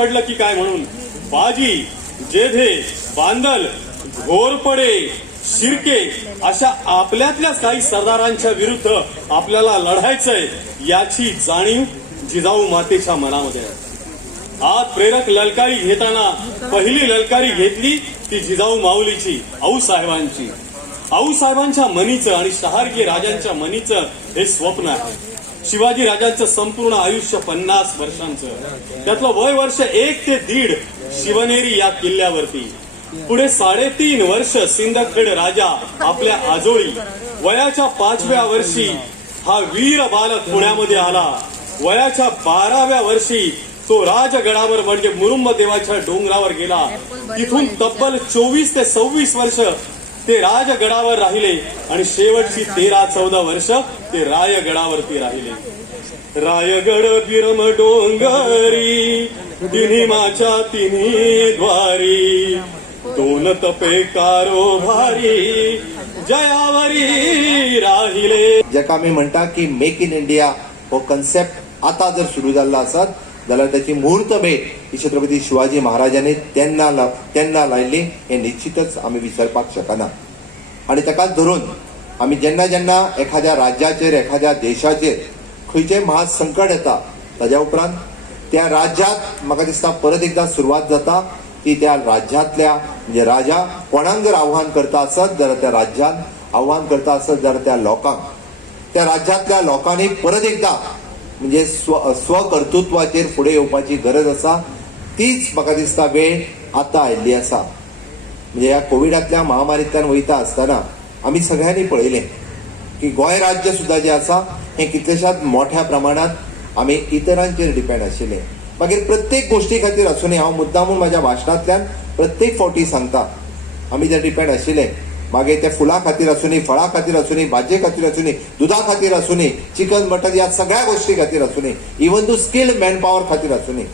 पडलं की काय म्हणून बाजी, जेधे, बांदल, घोरपडे, शिर्के अशा आपल्यातल्याच काही सरदारांच्या विरुद्ध आपल्याला लढायचंय याची जाणीव जिजाऊ मातेच्या मनामध्ये आहे. आज प्रेरक ललकारी घेताना पहिली ललकारी घेतली ती जिजाऊ माऊलीची, आऊसाहेबांची. आऊसाहेबांच्या मनीचं आणि शहारगी राजांच्या मनीचं हे स्वप्न आहे. शिवाजी राजांचं संपूर्ण आयुष्य 50 वर्षांचं, त्यातलं वय वर्ष 1 ते 1.5 शिवनेरी या किल्ल्यावरती. पुढे 3.5 वर्ष सिंदखेड राजा आपल्या आजोळी. वयाच्या 5व्या वर्षी हा वीर बालक पुण्यामध्ये आला. वयाच्या 12व्या वर्षी तो राजगडावर म्हणजे मुरुंब देवाच्या डोंगरावर गेला. तिथून तब्बल 24 ते 26 वर्ष ते राजगडावर राहिले आणि शेवटची 13-14 वर्ष ते रायगडावरती राहिले. रायगड बिरम डोंगरी, तिन्ही माच्या तिन्ही द्वारी, दोन तपे कारोभारी, जयावरी राहिले. जेका आमी म्हणटा की मेक इन इंडिया हो कन्सेप्ट आता जर सुरू झाला असत जाल्यार त्याची मुहूर्त भेट ही छत्रपती शिवाजी महाराजांनी तेन्ना लायली हे निश्चितच आमी विसरपाक शकना. आणि ताकाच धरून आमी जेन्ना जेन्ना एखाद्या राज्याचेर एखाद्या देशाचेर खंयचेय महासंकट येता ताज्या उपरांत त्या राज्यात म्हाका दिसता परत एकदा सुरवात जाता की त्या राज्यातल्या म्हणजे राजा कोणाक जर आव्हान करता आसत जाल्यार त्या राज्यात आव्हान करता आसत जाल्यार त्या लोकांक, त्या राज्यातल्या लोकांनी परत एकदा म्हणजे स्वकर्तृत्वाचेर फुडें येवपाची गरज आसा. तीच म्हाका दिसता वेळ आतां आयिल्ली आसा. म्हणजे ह्या कोविडांतल्या महामारींतल्यान वयता आसतना आमी सगळ्यांनी पळयलें की गोंय राज्य सुद्दां जें आसा हें कितलेशाच मोठ्या प्रमाणात आमी इतरांचेर डिपेंड आशिल्ले. मागीर प्रत्येक गोश्टी खातीर आसूनी हांव मुद्दामून म्हाज्या भाशणांतल्यान प्रत्येक फावटी सांगता आमी जे डिपेंड आशिल्ले. मागीर ते फुलां खातीर आसूनी, फळां खातीर आसूनी, भाजये खातीर आसूनी, दुधा खातीर आसूनी, चिकन मटन ह्या सगळ्या गोश्टी खातीर आसूनी, even to skilled manpower खातीर आसूनी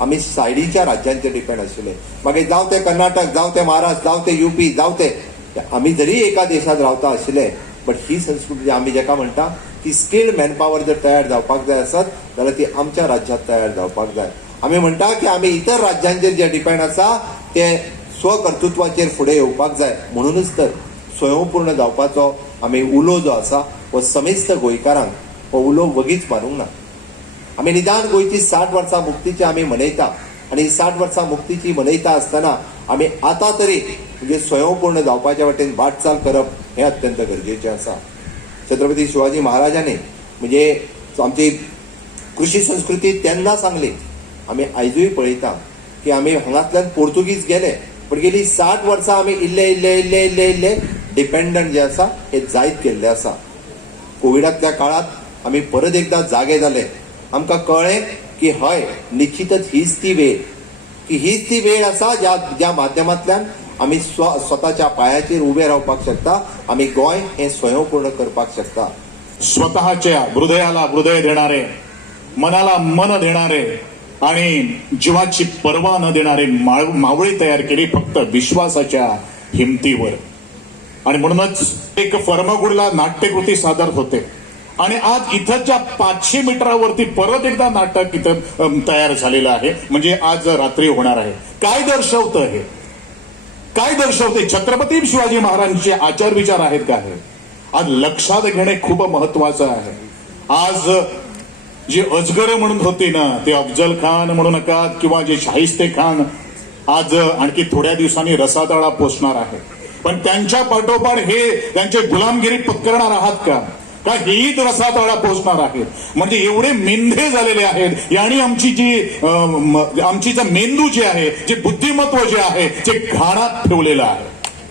आमी सायडीच्या राज्यांचेर डिपेंड आशिल्ले. मागीर जावं ते कर्नाटक, जावं ते महाराष्ट्र, जावं ते UP, जावं ते आमी जरी एका देशांत रावता आशिल्ले बट ही संस्कृती आमी जेका म्हणटा की स्किल्ड मॅन पॉवर जर तयार जावपाक जाय आसत जाल्यार ती आमच्या राज्यांत तयार जावपाक जाय. आमी म्हणटा की आमी इतर राज्यांचेर जे डिपेंड आसा ते स्वकर्तृत्वाचेर फुडें येवपाक जाय. म्हणूनच तर स्वयंपूर्ण जावपाचो आमी उलो जो आसा हो समेस्त गोंयकारांक हो उलो वगीच मारूंक ना. आमी निदान गोंयची 60 वर्सां मुक्तीची आमी मनयता आनी 60 वर्सां मुक्तीची मनयता आसतना आमी आतां तरी म्हणजे स्वयंपूर्ण जावपाच्या वाटेन वाटचाल करप हें अत्यंत गरजेचें आसा. छत्रपती शिवाजी महाराजांनी म्हणजे आमची कृशी संस्कृती तेन्ना सांगली. आमी आयजूय पळयता की आमी हांगांतल्यान पोर्तुगीज गेले पण गेली 60 वर्सां आमी इल्ले डिपेंडंट जे आसा हे जायत गेल्ले आसा. कोविडांतल्या काळात आमी परत एकदा जागे जाले. आमकां कळ्ळें की हय निश्चितच हीच ती वेळ आसा ज्या माध्यमांतल्यान आमी स्वताच्या पांयाचेर उबे रावपाक शकता. आमी गोंय हें स्वयंपूर्ण करपाक शकता. स्वतःच्या हृदयाला हृदय देणारे, मनाला मन देणारे आणि जीवाची पर्वा न देणारे मावळी तयार केली फक्त विश्वासाच्या हिमतीवर. आणि म्हणूनच एक फर्मगुडीला नाट्यकृती सादर होते आणि आज इथं ज्या 500 मीटरावरती परत एकदा नाटक इथं तयार झालेलं आहे. म्हणजे आज रात्री होणार आहे. काय दर्शवतं हे? काय दर्शवते? छत्रपती शिवाजी महाराजांचे आचार विचार आहेत का हे आज लक्षात घेणे खूप महत्वाचं आहे. आज जे अजगर म्हणून होते ना ते अफजल खान म्हणू नका किंवा जे शाहिस्ते खान आज आणखी थोड्या दिवसांनी रसातळा पोचणार आहे. पण त्यांच्या पाठोपाठ हे त्यांचे गुलामगिरी पत्करणार आहात का हेही रसातळा पोचणार आहेत. म्हणजे एवढे मेंढे झालेले आहेत. आणि आमची मेंदू जे आहे, जे बुद्धिमत्व जे आहे, जे घाणात ठेवलेलं आहे.